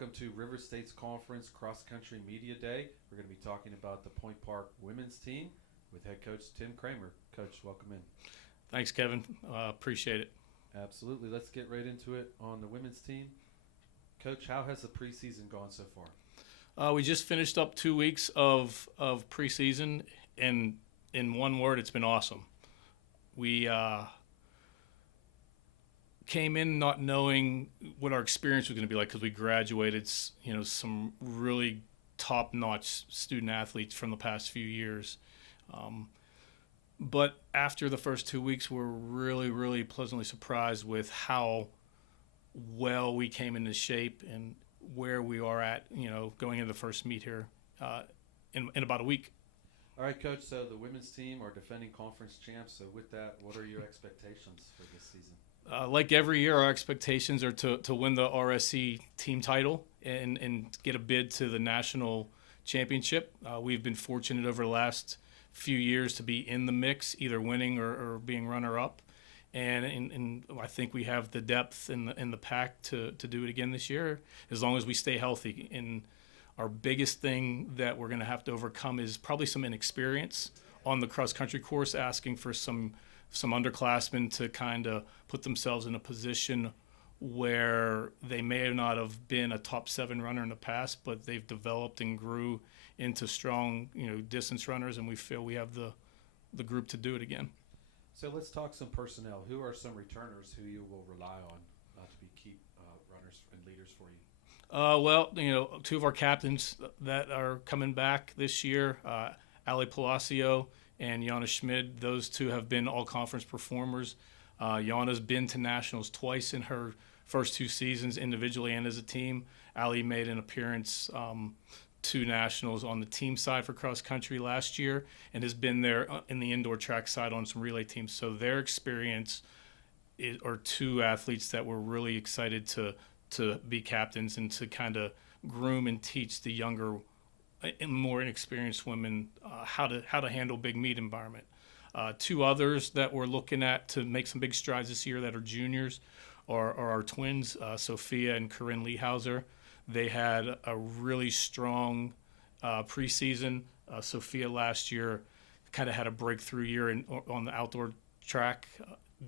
welcome to River State's Conference Cross Country Media Day. We're going to be talking about the Point Park women's team with head coach Tim Kramer. Coach, welcome in. Thanks, Kevin. Appreciate it. Absolutely. Let's get right into it on the women's team. Coach, how has the preseason gone so far? We just finished up 2 weeks of preseason, and in one word, it's been awesome. We came in not knowing what our experience was going to be like because we graduated, some really top-notch student athletes from the past few years. But after the first 2 weeks, we're really, really pleasantly surprised with how well we came into shape and where we are at, going into the first meet here in about a week. All right, Coach, so the women's team are defending conference champs. So with that, what are your expectations for this season? Like every year, our expectations are to win the RSC team title and get a bid to the national championship. We've been fortunate over the last few years to be in the mix, either winning or being runner-up. And I think we have the depth in the pack to do it again this year, as long as we stay healthy. And our biggest thing that we're going to have to overcome is probably some inexperience on the cross-country course, asking for some underclassmen to kind of put themselves in a position where they may not have been a top 7 runner in the past, but they've developed and grew into strong, distance runners, and we feel we have the group to do it again. So let's talk some personnel. Who are some returners who you will rely on to be key runners and leaders for you? 2 of our captains that are coming back this year, Plassio and Jana Schmid. Those 2 have been all-conference performers. Jana's been to nationals twice in her first 2 seasons, individually and as a team. Ali made an appearance to nationals on the team side for cross-country last year and has been there in the indoor track side on some relay teams. So their experience are 2 athletes that we're really excited to be captains and to kind of groom and teach the younger and more inexperienced women how to handle big meet environment. 2 others that we're looking at to make some big strides this year that are juniors are our twins, Sophia and Corinne Leehauser. They had a really strong preseason. Sophia last year kind of had a breakthrough year on the outdoor track,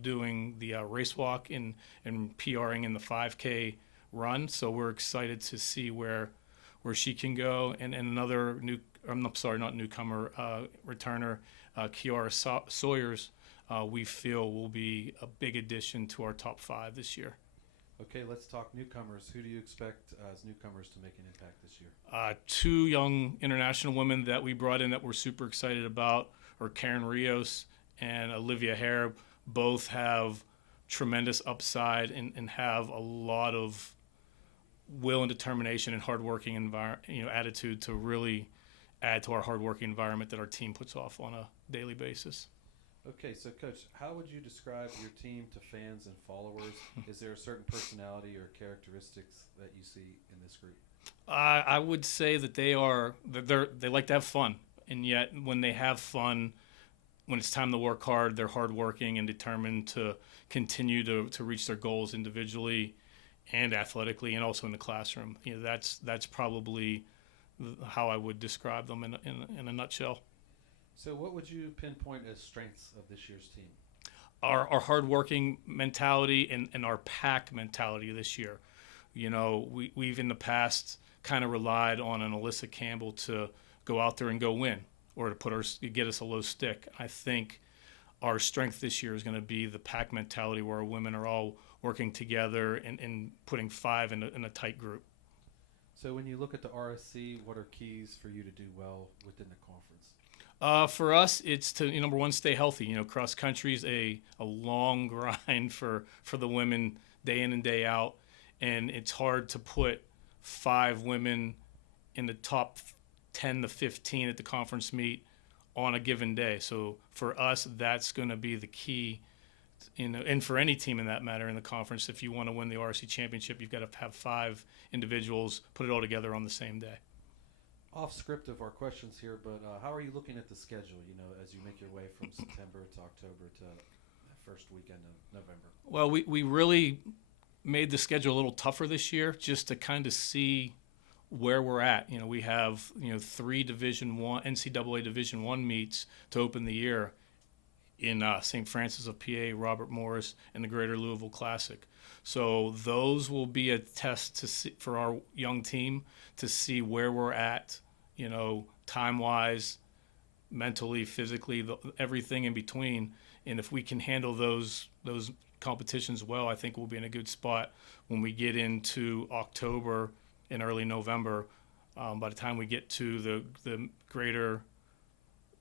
doing the race walk and PRing in the 5K run. So we're excited to see where she can go. And another returner, Kiara Sawyers, we feel will be a big addition to our top 5 this year. Okay, let's talk newcomers. Who do you expect as newcomers to make an impact this year? 2 young international women that we brought in that we're super excited about are Karen Rios and Olivia Hare. Both have tremendous upside and have a lot of will and determination and hardworking attitude to really add to our hardworking environment that our team puts off on a daily basis. Okay, so Coach, how would you describe your team to fans and followers? Is there a certain personality or characteristics that you see in this group? I would say that they like to have fun, and yet when they have fun, when it's time to work hard, they're hardworking and determined to continue to reach their goals individually and athletically, and also in the classroom. That's probably how I would describe them in a nutshell. So what would you pinpoint as strengths of this year's team? Our hardworking mentality and our pack mentality this year. We've in the past kind of relied on an Alyssa Campbell to go out there and go win or to get us a low stick. I think our strength this year is going to be the pack mentality where our women are all working together and putting 5 in a tight group. So when you look at the RSC, what are keys for you to do well within the conference? For us, it's to, number one, stay healthy. Cross country is a long grind for the women day in and day out, and it's hard to put 5 women in the top 10 to 15 at the conference meet on a given day. So for us, that's going to be the key. And for any team in that matter in the conference, if you want to win the RSC championship, you've got to have 5 individuals put it all together on the same day. Off script of our questions here, but how are you looking at the schedule, as you make your way from September to October to the first weekend of November? Well, we really made the schedule a little tougher this year just to kind of see where we're at. We have 3 NCAA Division I meets to open the year in St. Francis of PA, Robert Morris, and the Greater Louisville Classic. So those will be a test to see for our young team to see where we're at, time-wise, mentally, physically, everything in between. And if we can handle those competitions well, I think we'll be in a good spot when we get into October and early November. By the time we get to the Greater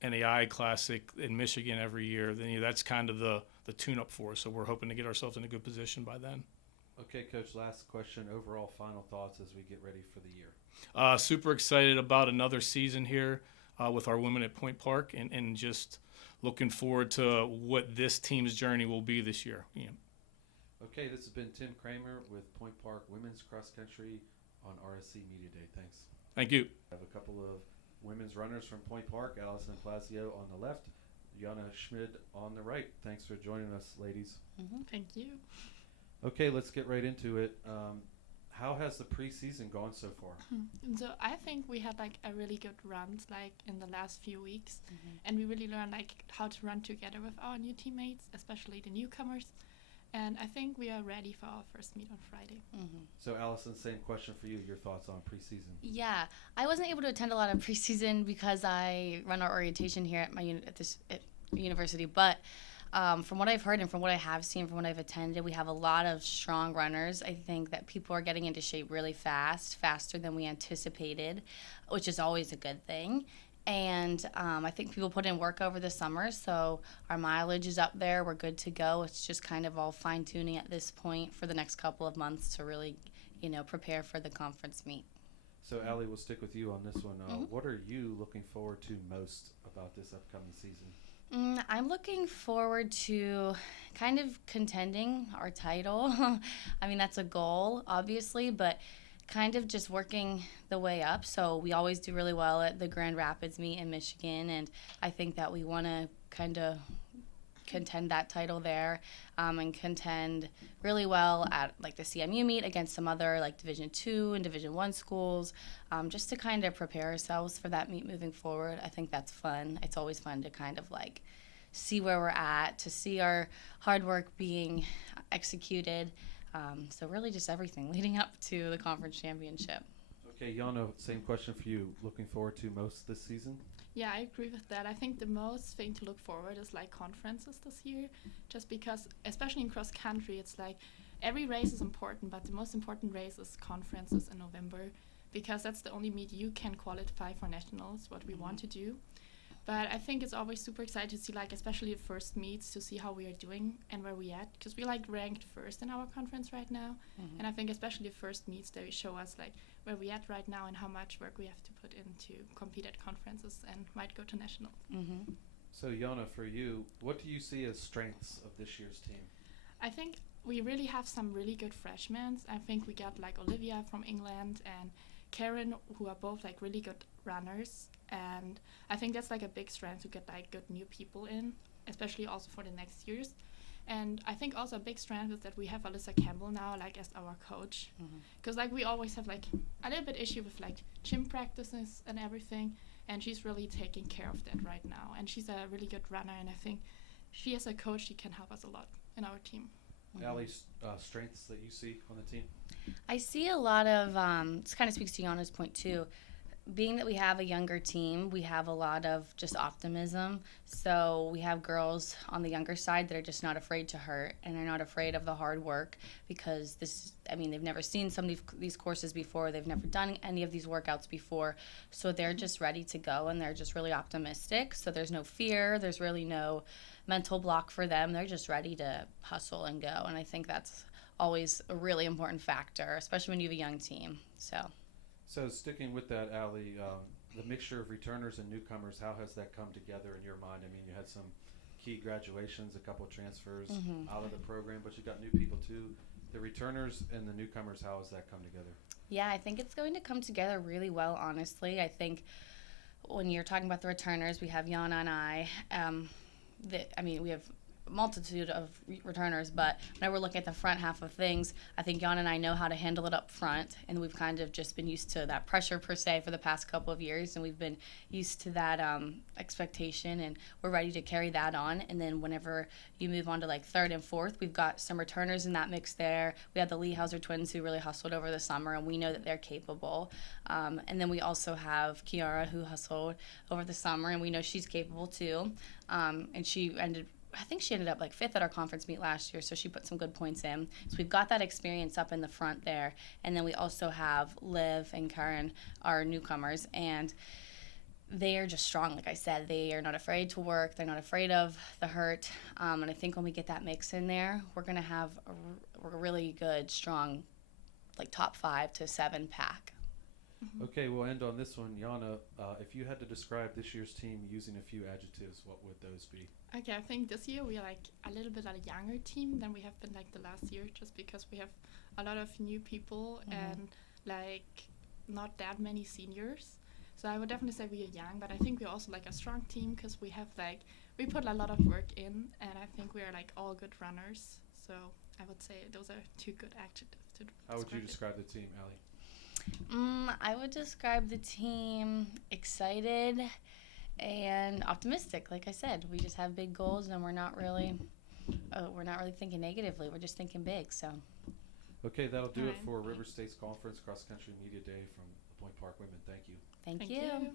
NAI Classic in Michigan every year, then that's kind of the tune-up for us. So we're hoping to get ourselves in a good position by then. Okay, Coach, last question. Overall final thoughts as we get ready for the year. Super excited about another season here with our women at Point Park, and just looking forward to what this team's journey will be this year. Okay, this has been Tim Kramer with Point Park Women's Cross Country on RSC Media Day. Thanks. Thank you. I have a couple of women's runners from Point Park, Allison Plassio on the left, Jana Schmid on the right. Thanks for joining us, ladies. Thank you. Okay, let's get right into it. How has the preseason gone so far? So I think we had a really good runs in the last few weeks, and we really learned how to run together with our new teammates, especially the newcomers. And I think we are ready for our first meet on Friday. So Allison, same question for you. Your thoughts on preseason? Yeah, I wasn't able to attend a lot of preseason because I run our orientation here at my at university. But from what I've heard and from what I have seen, from what I've attended, we have a lot of strong runners. I think that people are getting into shape really fast, faster than we anticipated, which is always a good thing. And I think people put in work over the summer, so our mileage is up there. We're good to go. It's just kind of all fine-tuning at this point for the next couple of months to really, prepare for the conference meet. So, Allie, we'll stick with you on this one. What are you looking forward to most about this upcoming season? I'm looking forward to kind of contending our title. I mean, that's a goal, obviously, but kind of just working the way up. So we always do really well at the Grand Rapids meet in Michigan, and I think that we want to kind of contend that title there, and contend really well at the CMU meet against some other Division II and Division I schools, just to kind of prepare ourselves for that meet moving forward. I think that's fun. It's always fun to kind of see where we're at, to see our hard work being executed. So really just everything leading up to the conference championship. Okay, Jana, same question for you. Looking forward to most this season? Yeah, I agree with that. I think the most thing to look forward is conferences this year, just because, especially in cross country, it's every race is important, but the most important race is conferences in November, because that's the only meet you can qualify for nationals, what we want to do. But I think it's always super exciting to see, especially the first meets, to see how we are doing and where we at, because we ranked first in our conference right now. And I think especially the first meets, they show us where we at right now and how much work we have to put in to compete at conferences and might go to nationals. So Jana, for you, what do you see as strengths of this year's team? I think we really have some really good freshmen. I think we got Olivia from England and Karen, who are both really good runners. And I think that's a big strength to get good new people in, especially also for the next years. And I think also a big strength is that we have Alyssa Campbell now as our coach, because we always have a little bit issue with gym practices and everything, and she's really taking care of that right now. And she's a really good runner, and I think she as a coach, she can help us a lot in our team. Allie, strengths that you see on the team? I see a lot of, this kind of speaks to Jana's point too, being that we have a younger team, we have a lot of just optimism. So we have girls on the younger side that are just not afraid to hurt, and they're not afraid of the hard work, because they've never seen some of these courses before. They've never done any of these workouts before. So they're just ready to go, and they're just really optimistic. So there's no fear. There's really no mental block for them. They're just ready to hustle and go. And I think that's always a really important factor, especially when you have a young team. So sticking with that, Allie, the mixture of returners and newcomers, how has that come together in your mind? I mean, you had some key graduations, a couple of transfers out of the program, but you got new people too. The returners and the newcomers, how has that come together? Yeah, I think it's going to come together really well, honestly. I think when you're talking about the returners, we have Jana and I. We have multitude of returners, but whenever we're looking at the front half of things, I think Jana and I know how to handle it up front, and we've kind of just been used to that pressure per se for the past couple of years, and we've been used to that expectation, and we're ready to carry that on. And then whenever you move on to like third and fourth, we've got some returners in that mix there. We had the Lee Hauser twins who really hustled over the summer, and we know that they're capable. And then we also have Kiara who hustled over the summer, and we know she's capable too. And I think she ended up like 5th at our conference meet last year, so she put some good points in. So we've got that experience up in the front there. And then we also have Liv and Karen, our newcomers, and they are just strong. Like I said, they are not afraid to work. They're not afraid of the hurt. And I think when we get that mix in there, we're going to have a really good, strong, like top 5 to 7 pack. Okay, we'll end on this one. Jana, if you had to describe this year's team using a few adjectives, what would those be? Okay, I think this year we are like a little bit of a younger team than we have been like the last year, just because we have a lot of new people and like not that many seniors. So I would definitely say we are young, but I think we're also like a strong team because we have like, we put a lot of work in, and I think we are like all good runners. So I would say those are 2 good adjectives to describe. How would you describe the team, Allie? I would describe the team excited and optimistic. Like I said, we just have big goals, and we're not really thinking negatively. We're just thinking big. So. Okay, that'll do it for River State's Conference Cross Country Media Day from the Point Park Women. Thank you. Thank you.